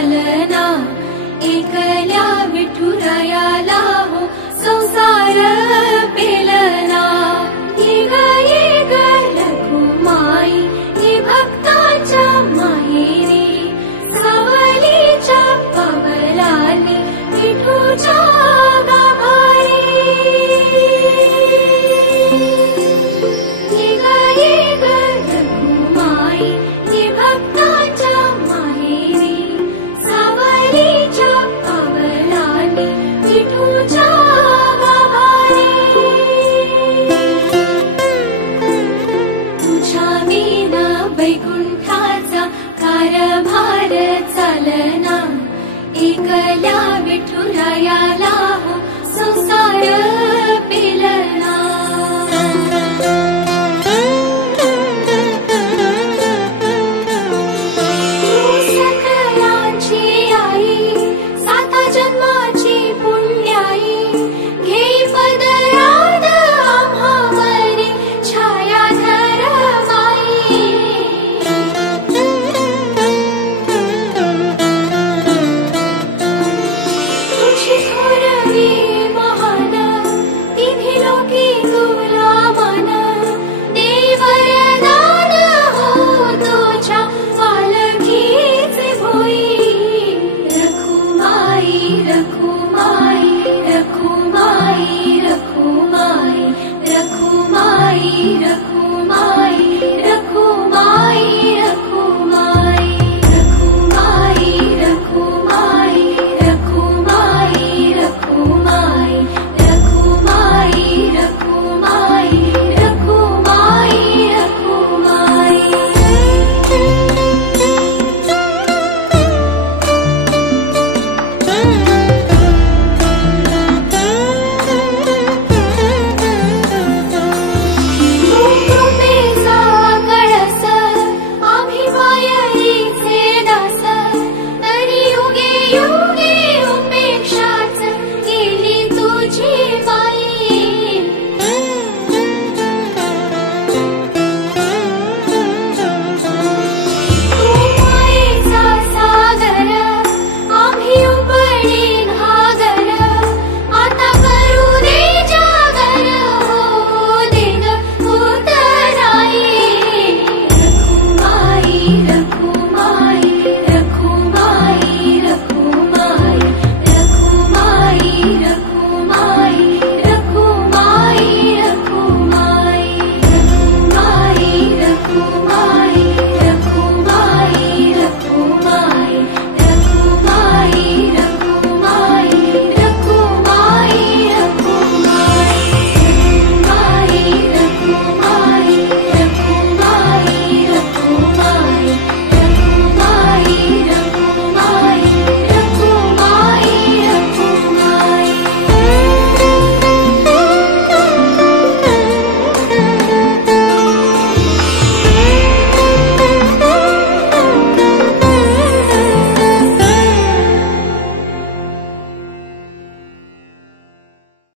चालना, एकल्या विठुरायाला हो संसार पेलना। ये ग रखुमाई ही भक्ताच्या माहेरी, सावलीच्या पावलांनी विठूच्या गाभारी। ये ग रखुमाई ही भक्ताच्या माहेरी, सावलीच्या पावलांनी विठूच्या गाभारी। तुझ्या विना वैकुंठाचा कारभार चालना, एकल्या विठुरायाला हो संसार पेलना। सकलांची आई, साता जन्माची पुण्याई, घेई पदरात आम्हावरी छायाधर माई। तुझी थोरवी महान, तिन्ही लोकी तुला मान, देई वरदान हो तुझ्या पालखीचे भोई। रखुमाई रखुमाई रखुमाई रखुमाई रखुमाई रखुमाई।